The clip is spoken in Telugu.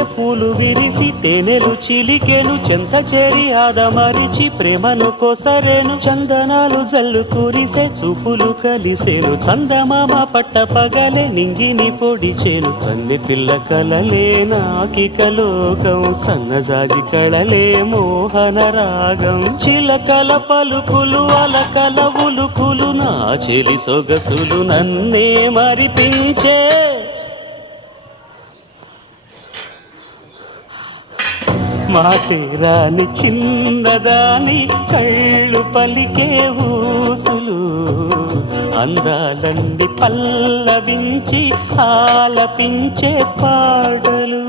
మల్లె పూలు విరిసి తేనెలు చిలికెను చెంత చేరి ఆదమరిచి ప్రేమను కొసరేను చందనాలు జల్లు కురిసే చూపులు కలిసేను చందమామ పట్ట పగలే నింగిని పొడిచేను కన్నె పిల్ల కలలే నాకిక లోకం సన్నజాజి కళలే మోహన రాగం చిలకల పలుకులు అలకల ఉలుకులు నా చెలి సొగసులు నన్నే మరిపించే మాటేరాని చిన్నదాని కళ్ళు పలికే ఊసులు అందాలన్నీ పల్లవించి ఆలపించే పాటలు